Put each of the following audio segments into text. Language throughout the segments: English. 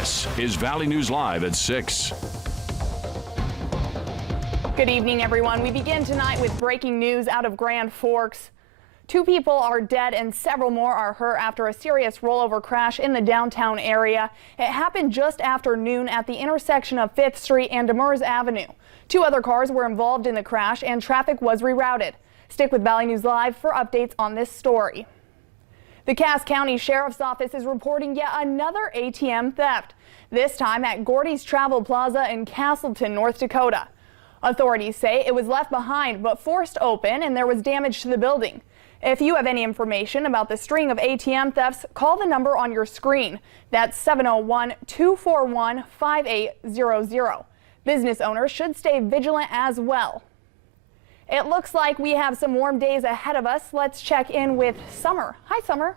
This is Valley News Live at 6. Good evening, everyone. We begin tonight with breaking news out of Grand Forks. 2 people are dead and several more are hurt after a serious rollover crash in the downtown area. It happened just after noon at the intersection of 5th Street and Demers Avenue. 2 other cars were involved in the crash and traffic was rerouted. Stick with Valley News Live for updates on this story. The Cass County Sheriff's Office is reporting yet another ATM theft, this time at Gordy's Travel Plaza in Castleton, North Dakota. Authorities say it was left behind but forced open and there was damage to the building. If you have any information about the string of ATM thefts, call the number on your screen. That's 701-241-5800. Business owners should stay vigilant as well. It looks like we have some warm days ahead of us. Let's check in with Summer. Hi, Summer.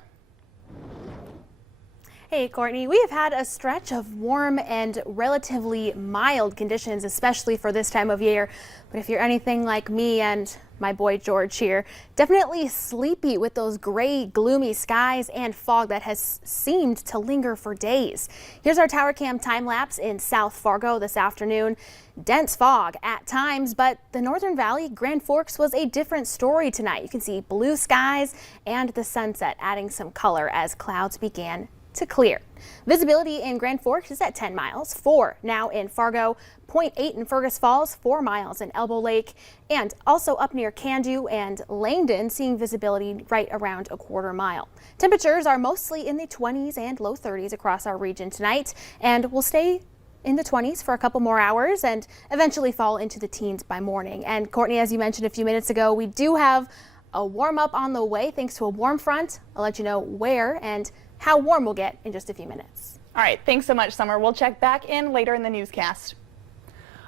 Hey, Courtney. We have had a stretch of warm and relatively mild conditions, especially for this time of year. But if you're anything like me and my boy George here, definitely sleepy with those gray, gloomy skies and fog that has seemed to linger for days. Here's our tower cam time lapse in South Fargo this afternoon. Dense fog at times, but the Northern Valley, Grand Forks was a different story tonight. You can see blue skies and the sunset adding some color as clouds began to clear. Visibility in Grand Forks is at 10 miles, 4 now in Fargo, 0.8 in Fergus Falls, 4 miles in Elbow Lake, and also up near Candu and Langdon, seeing visibility right around a quarter mile. Temperatures are mostly in the 20s and low 30s across our region tonight, and will stay in the 20s for a couple more hours and eventually fall into the teens by morning. And Courtney, as you mentioned a few minutes ago, we do have a warm up on the way thanks to a warm front. I'll let you know where and how warm we'll get in just a few minutes. All right, thanks so much, Summer. We'll check back in later in the newscast.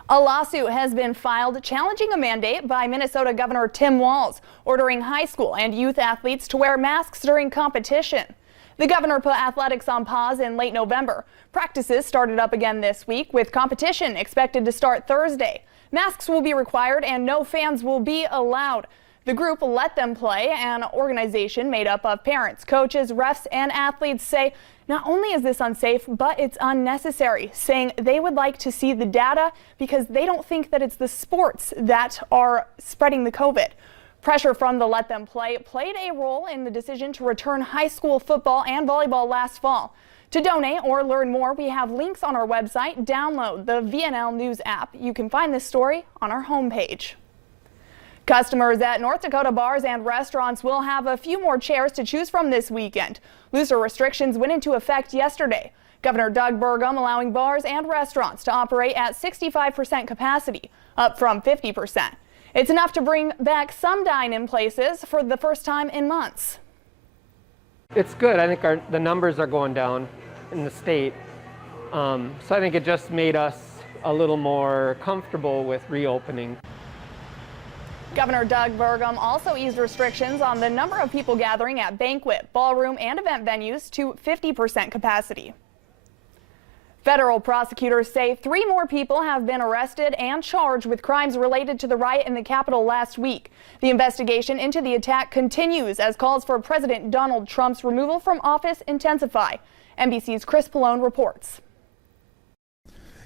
A lawsuit has been filed challenging a mandate by Minnesota Governor Tim Walz, ordering high school and youth athletes to wear masks during competition. The governor put athletics on pause in late November. Practices started up again this week, with competition expected to start Thursday. Masks will be required and no fans will be allowed. The group Let Them Play, an organization made up of parents, coaches, refs, and athletes, say not only is this unsafe, but it's unnecessary, saying they would like to see the data because they don't think that it's the sports that are spreading the COVID. Pressure from the Let Them Play played a role in the decision to return high school football and volleyball last fall. To donate or learn more, we have links on our website. Download the VNL News app. You can find this story on our homepage. Customers at North Dakota bars and restaurants will have a few more chairs to choose from this weekend. Looser restrictions went into effect yesterday. Governor Doug Burgum allowing bars and restaurants to operate at 65% capacity, up from 50%. It's enough to bring back some dine-in places for the first time in months. It's good. I think the numbers are going down in the state. So I think it just made us a little more comfortable with reopening. Governor Doug Burgum also eased restrictions on the number of people gathering at banquet, ballroom, and event venues to 50% capacity. Federal prosecutors say 3 more people have been arrested and charged with crimes related to the riot in the Capitol last week. The investigation into the attack continues as calls for President Donald Trump's removal from office intensify. NBC's Chris Pallone reports.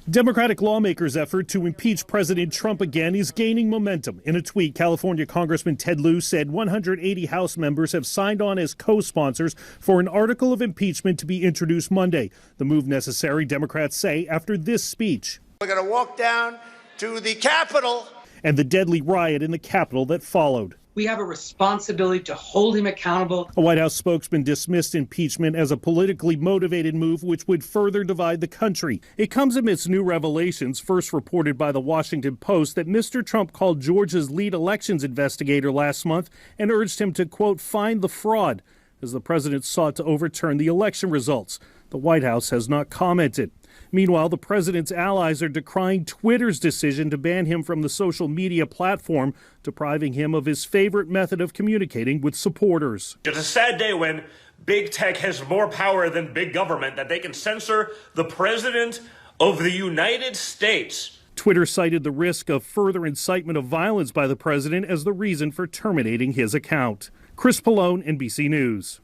Democratic lawmakers' effort to impeach President Trump again is gaining momentum. In a tweet, California Congressman Ted Lieu said 180 House members have signed on as co-sponsors for an article of impeachment to be introduced Monday. The move necessary, Democrats say, after this speech. We're going to walk down to the Capitol. And the deadly riot in the Capitol that followed. We have a responsibility to hold him accountable. A White House spokesman dismissed impeachment as a politically motivated move which would further divide the country. It comes amidst new revelations, first reported by the Washington Post, that Mr. Trump called Georgia's lead elections investigator last month and urged him to, quote, find the fraud, as the president sought to overturn the election results. The White House has not commented. Meanwhile, the president's allies are decrying Twitter's decision to ban him from the social media platform, depriving him of his favorite method of communicating with supporters. It's a sad day when big tech has more power than big government, that they can censor the president of the United States. Twitter cited the risk of further incitement of violence by the president as the reason for terminating his account. Chris Pallone, NBC News.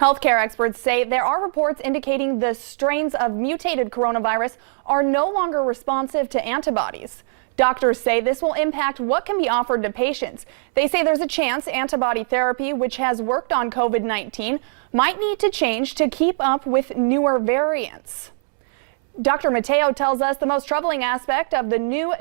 Healthcare experts say there are reports indicating the strains of mutated coronavirus are no longer responsive to antibodies. Doctors say this will impact what can be offered to patients. They say there's a chance antibody therapy, which has worked on COVID-19, might need to change to keep up with newer variants. Dr. Mateo tells us the most troubling aspect of the new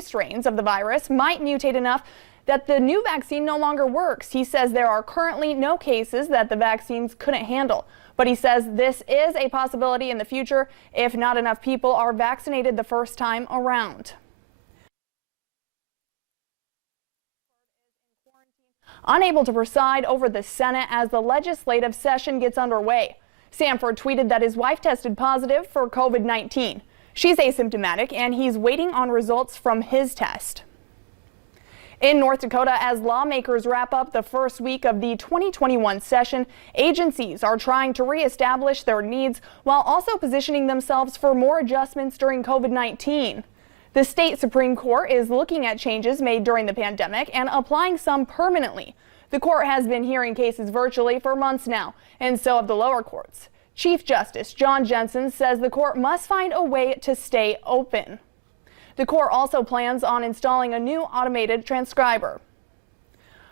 strains of the virus might mutate enough that the new vaccine no longer works. He says there are currently no cases that the vaccines couldn't handle, but he says this is a possibility in the future if not enough people are vaccinated the first time around. Unable to preside over the Senate as the legislative session gets underway. Sanford tweeted that his wife tested positive for COVID-19. She's asymptomatic and he's waiting on results from his test. In North Dakota, as lawmakers wrap up the first week of the 2021 session, agencies are trying to reestablish their needs while also positioning themselves for more adjustments during COVID-19. The state Supreme Court is looking at changes made during the pandemic and applying some permanently. The court has been hearing cases virtually for months now, and so have the lower courts. Chief Justice John Jensen says the court must find a way to stay open. The court also plans on installing a new automated transcriber.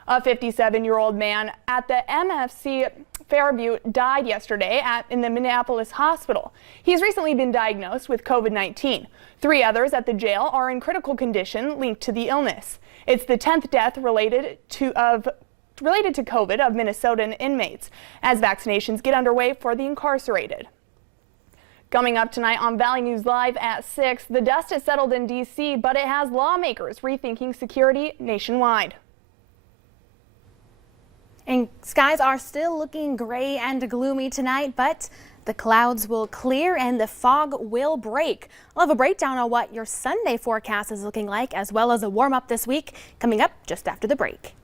A 57-year-old man at the MFC Fairview died yesterday in the Minneapolis hospital. He's recently been diagnosed with COVID-19. 3 others at the jail are in critical condition linked to the illness. It's the 10th death related to COVID of Minnesotan inmates as vaccinations get underway for the incarcerated. Coming up tonight on Valley News Live at 6, the dust has settled in D.C., but it has lawmakers rethinking security nationwide. And skies are still looking gray and gloomy tonight, but the clouds will clear and the fog will break. I'll have a breakdown on what your Sunday forecast is looking like, as well as a warm up this week, coming up just after the break.